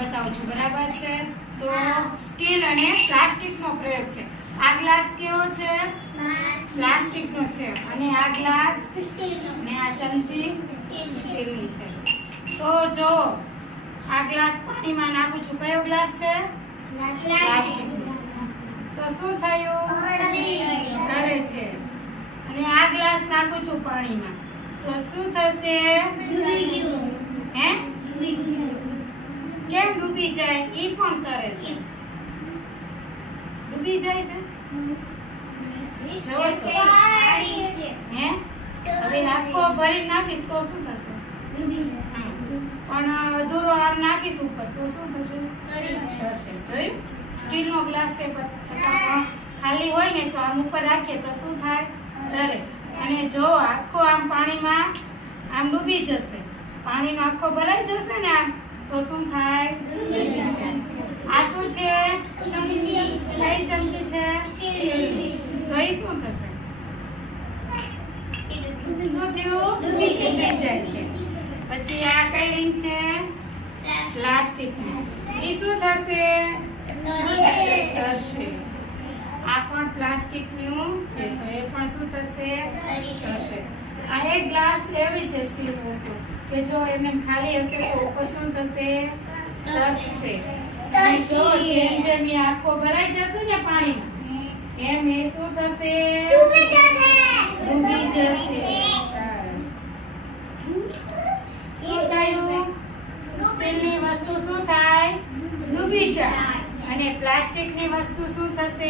બતાવું છું. બરાબર છે? તો સ્ટીલ અને પ્લાસ્ટિકનો પ્રયોગ છે. આ ગ્લાસ કેવો છે? પ્લાસ્ટિકનો છે. અને આ ગ્લાસ અને આ ચમચી સ્ટીલની છે. તો જો, આ ગ્લાસ પાણીમાં નાખું છું. કયો ગ્લાસ છે? તો શું થયું? કરે છે. અને આ ગ્લાસ નાખું છું પાણીમાં. તો શું થશે? ડૂબી જાય એ પણ કરે છે? ડૂબી જાય છે? તો. હવે આખો ભરી નાખીશ તો શું થશે? પણ અધૂરો આમ નાખીશ ઉપર તો શું થશે? થશે. જોયું? સ્ટીલનો ગ્લાસ છે છતાં ખાલી હોય ને તો આમ ઉપર રાખીએ તો શું થાય? તરે અને જો આખો આમ પાણીમાં આમ ડૂબી જશે. પાણીનો આખો ભરાઈ જશે ને આમ? તો શું થાય? આ શું છે? કઈ ચમચી છે? તો એ શું થશે? શું થયું? ડૂબી જાય છે. પછી આ કઈ ring છે? પ્લાસ્ટિકની એ શું થશે? થશે. આ પણ પ્લાસ્ટિકનું છે. તો એ પણ શું થશે? થશે. આ એક ગ્લાસ એવી છે સ્ટીલ વસ્તુ. કે જો એમને ખાલી હશે તો ઉપર શું થશે તપ છે. અને જો જેમ જેમ એ આંખો ભરાઈ જશે ને પાણીમાં એમ એ શું થશે? ડૂબી જશે. ડૂબી જશે. શું થયું? સ્ટીલની વસ્તુ શું થાય? ડૂબી જાય. અને પ્લાસ્ટિકની વસ્તુ શું થશે?